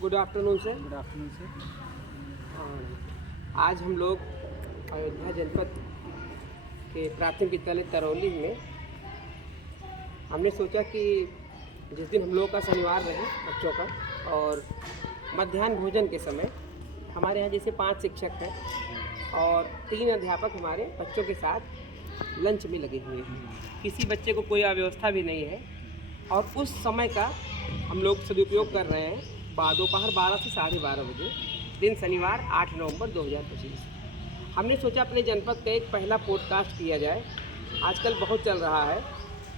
Good afternoon sir. Good afternoon sir. आज हम लोग अयोध्या जनपद के प्राथमिक विद्यालय तरौली में हमने सोचा कि जिस दिन हम लोग का शनिवार रहे बच्चों का, और मध्याह्न भोजन के समय हमारे यहाँ जैसे 5 शिक्षक हैं और 3 अध्यापक हमारे बच्चों के साथ लंच में लगे हुए हैं। किसी बच्चे को कोई अव्यवस्था भी नहीं है और उस समय का हम लोग सदुपयोग कर रहे हैं। दोपहर 12 से 12:30 बजे, दिन शनिवार 8 नवंबर 2025। हमने सोचा अपने जनपद का एक पहला पॉडकास्ट किया जाए। आजकल बहुत चल रहा है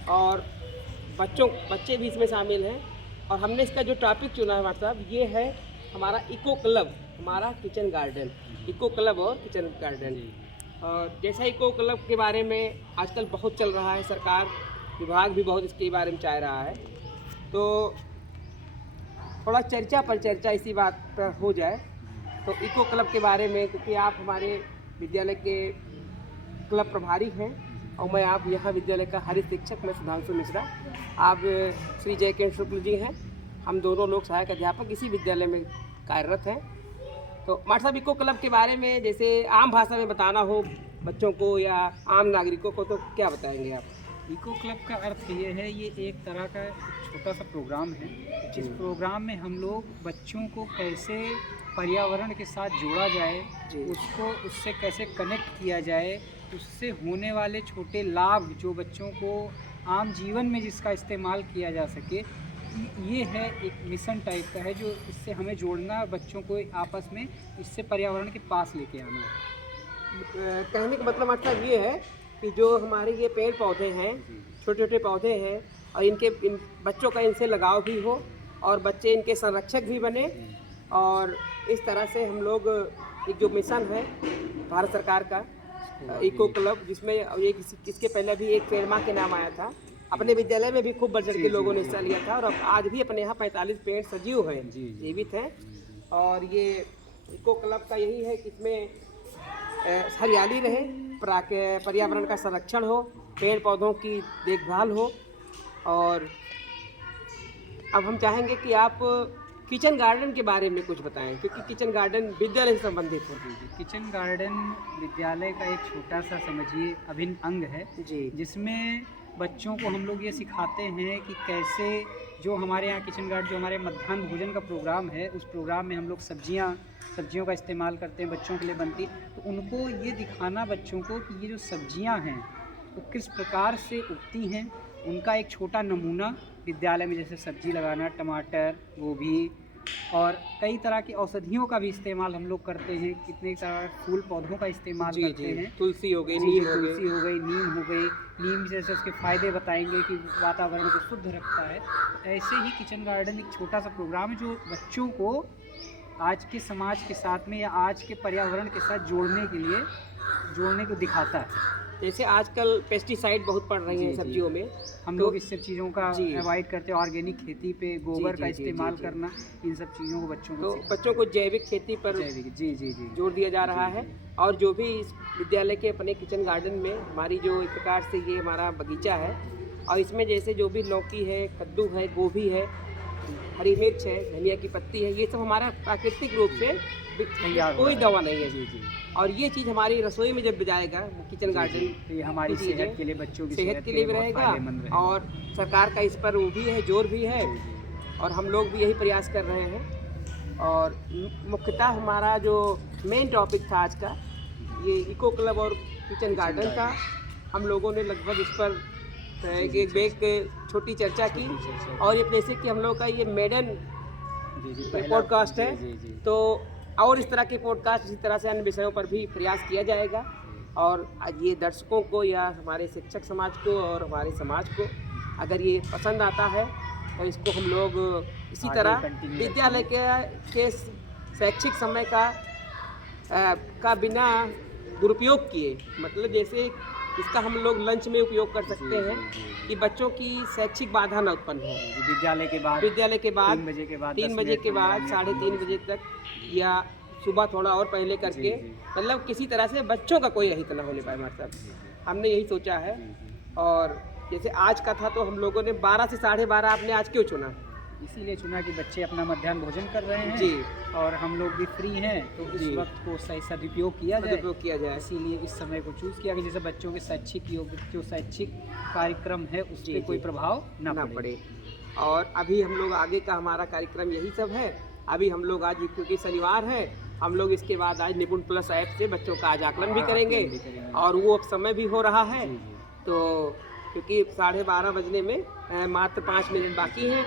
और बच्चे भी इसमें शामिल हैं, और हमने इसका जो टॉपिक चुना है मतलब ये है हमारा इको क्लब, हमारा किचन गार्डन, इको क्लब और किचन गार्डन। और जैसा इको क्लब के बारे में आजकल बहुत चल रहा है, सरकार विभाग भी बहुत इसके बारे में चाह रहा है, तो थोड़ा चर्चा इसी बात पर हो जाए। तो इको क्लब के बारे में, क्योंकि आप हमारे विद्यालय के क्लब प्रभारी हैं और मैं आप यहाँ विद्यालय का हरित शिक्षक, मैं सुधांशु मिश्रा, आप श्री जयकिरण शुक्ल जी हैं। हम दोनों लोग सहायक अध्यापक इसी विद्यालय में कार्यरत हैं। तो मास्टर साहब, इको क्लब के बारे में जैसे आम भाषा में बताना हो बच्चों को या आम नागरिकों को, तो क्या बताएंगे आप? इको क्लब का अर्थ ये है, ये एक तरह का छोटा सा प्रोग्राम है जिस प्रोग्राम में हम लोग बच्चों को कैसे पर्यावरण के साथ जोड़ा जाए, उससे कैसे कनेक्ट किया जाए, उससे होने वाले छोटे लाभ जो बच्चों को आम जीवन में जिसका इस्तेमाल किया जा सके, ये है एक मिशन टाइप का है जो इससे हमें जोड़ना, बच्चों को आपस में इससे पर्यावरण के पास लेके आना है। कहने का मतलब मतलब ये है कि जो हमारे ये पेड़ पौधे हैं, छोटे छोटे पौधे हैं, और इन बच्चों का इनसे लगाव भी हो और बच्चे इनके संरक्षक भी बने। और इस तरह से हम लोग एक जो मिशन है भारत सरकार का इको क्लब, जिसमें एक इसके पहले भी एक पेड़ माँ के नाम आया था, अपने विद्यालय में भी खूब बढ़ चढ़ के लोगों ने हिस्सा लिया था, और अब आज भी अपने यहाँ 45 पेड़ सजीव हैं, जीवित हैं। और ये इको क्लब का यही है कि इसमें हरियाली रहे, पर्यावरण का संरक्षण हो, पेड़ पौधों की देखभाल हो। और अब हम चाहेंगे कि आप किचन गार्डन के बारे में कुछ बताएं, क्योंकि किचन गार्डन विद्यालय से संबंधित है। किचन गार्डन विद्यालय का एक छोटा सा, समझिए, अभिन्न अंग है जी, जिसमें बच्चों को हम लोग ये सिखाते हैं कि कैसे, जो हमारे यहाँ किचन गार्डन, जो हमारे मध्याह्न भोजन का प्रोग्राम है, उस प्रोग्राम में हम लोग सब्जियों का इस्तेमाल करते हैं, बच्चों के लिए बनती, तो उनको ये दिखाना बच्चों को कि ये जो सब्जियाँ हैं वो किस प्रकार से उगती हैं, उनका एक छोटा नमूना विद्यालय में, जैसे सब्जी लगाना, टमाटर, गोभी, और कई तरह की औषधियों का भी इस्तेमाल हम लोग करते हैं, कितने तरह फूल पौधों का इस्तेमाल करते हैं। तुलसी हो गई, तुलसी हो गई, नीम हो गई। नीम जैसे उसके फ़ायदे बताएंगे कि वातावरण को शुद्ध रखता है। ऐसे ही किचन गार्डन एक छोटा सा प्रोग्राम है जो बच्चों को आज के समाज के साथ में या आज के पर्यावरण के साथ जोड़ने को दिखाता है। जैसे आजकल पेस्टिसाइड बहुत पड़ रही हैं सब्जियों में, हम लोग इस सब चीज़ों का अवॉइड करते हैं। ऑर्गेनिक खेती पे गोबर का इस्तेमाल करना, इन सब चीज़ों को बच्चों को जैविक खेती पर जोर दिया जा रहा है। और जो भी इस विद्यालय के अपने किचन गार्डन में हमारी जो एक प्रकार से ये हमारा बगीचा है, और इसमें जैसे जो भी लौकी है, कद्दू है, गोभी है, हरी मिर्च है, धनिया की पत्ती है, ये सब हमारा प्राकृतिक रूप से कोई दवा नहीं है। और ये चीज़ हमारी रसोई में जब जाएगा किचन गार्डन, तो ये हमारी सेहत के लिए, बच्चों की सेहत के लिए भी रहेगा, और सरकार का इस पर वो भी है, जोर भी है, और हम लोग भी यही प्रयास कर रहे हैं। और मुख्यतः हमारा जो मेन टॉपिक था आज का, ये इको क्लब और किचन गार्डन का, हम लोगों ने लगभग इस पर एक छोटी चर्चा की। और ये जैसे कि हम लोग का ये मेडन पॉडकास्ट है, तो और इस तरह के पॉडकास्ट, इसी तरह से अन्य विषयों पर भी प्रयास किया जाएगा। और आज ये दर्शकों को या हमारे शिक्षक समाज को और हमारे समाज को अगर ये पसंद आता है, तो इसको हम लोग इसी तरह विद्यालय के शैक्षिक समय का बिना दुरुपयोग किए, मतलब जैसे इसका हम लोग लंच में उपयोग कर सकते हैं कि बच्चों की शैक्षिक बाधा न उत्पन्न हो। विद्यालय के बाद 3 बजे के बाद 3:30 बजे तक, या सुबह थोड़ा और पहले करके, मतलब किसी तरह से बच्चों का कोई अहित ना होने पाए। मतलब हमने यही सोचा है। और जैसे आज का था, तो हम लोगों ने 12 से 12:30, आपने आज क्यों चुना? इसीलिए चुना कि बच्चे अपना मध्याह्न भोजन कर रहे हैं जी। और हम लोग भी फ्री हैं, तो इस जी। वक्त को सही सदुपयोग किया जाए, सदुपयोग किया जाए। इसीलिए इस समय को चूज़ किया कि जैसे बच्चों के शैक्षिक योग जो शैक्षिक कार्यक्रम है उस जी, पर कोई जी। प्रभाव ना ना पड़े। पड़े। और अभी हम लोग आगे का हमारा कार्यक्रम यही सब है। अभी हम लोग आज क्योंकि शनिवार है, हम लोग इसके बाद आज निपुण प्लस ऐप से बच्चों का आज आकलन भी करेंगे आकलन भी करेंगे। और वो अब समय भी हो रहा है। जी, जी। तो क्योंकि 12:30 बजने में मात्र 5 मिनट बाकी हैं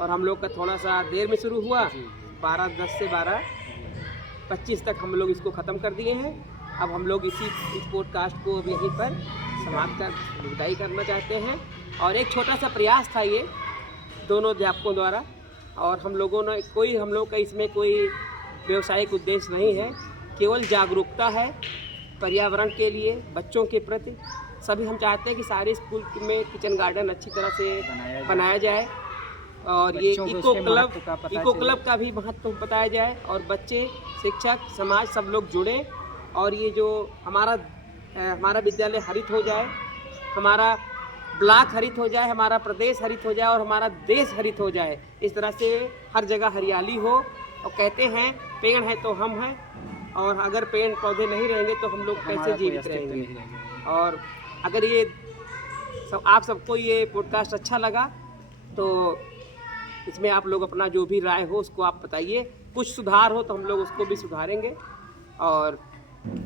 और हम लोग का थोड़ा सा देर में शुरू हुआ, जी, जी। 12:10 से 12:25 तक हम लोग इसको ख़त्म कर दिए हैं। अब हम लोग इस पॉडकास्ट को अब यहीं पर समाप्त कर विदाई करना चाहते हैं। और एक छोटा सा प्रयास था ये दोनों अध्यापकों द्वारा, और हम लोग का इसमें कोई व्यवसायिक उद्देश्य नहीं है, केवल जागरूकता है पर्यावरण के लिए, बच्चों के प्रति। सभी हम चाहते हैं कि सारे स्कूल में किचन गार्डन अच्छी तरह से बनाया जाए और ये बच्चों को उसके महत्व का पता इको चले। क्लब का भी महत्व बताया जाए और बच्चे, शिक्षक, समाज सब लोग जुड़े और ये जो हमारा विद्यालय हरित हो जाए, हमारा ब्लॉक हरित हो जाए, हमारा प्रदेश हरित हो जाए और हमारा देश हरित हो जाए। इस तरह से हर जगह हरियाली हो। और कहते हैं पेड़ है तो हम हैं, और अगर पेड़ पौधे नहीं रहेंगे तो हम लोग कैसे हमारा कोई जीवित अस्तित्व रहेंगे। नहीं रहेगा। और अगर ये आप सबको ये पॉडकास्ट अच्छा लगा तो इसमें आप लोग अपना जो भी राय हो उसको आप बताइए। कुछ सुधार हो तो हम लोग उसको भी सुधारेंगे। और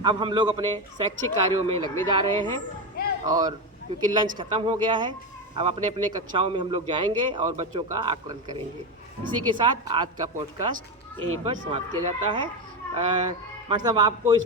अब हम लोग अपने शैक्षिक कार्यों में लगने जा रहे हैं और क्योंकि लंच ख़त्म हो गया है, अब अपने अपने कक्षाओं में हम लोग जाएंगे और बच्चों का आकलन करेंगे। इसी के साथ आज का पॉडकास्ट यहीं पर समाप्त किया जाता है। मास्टर साहब, आपको इस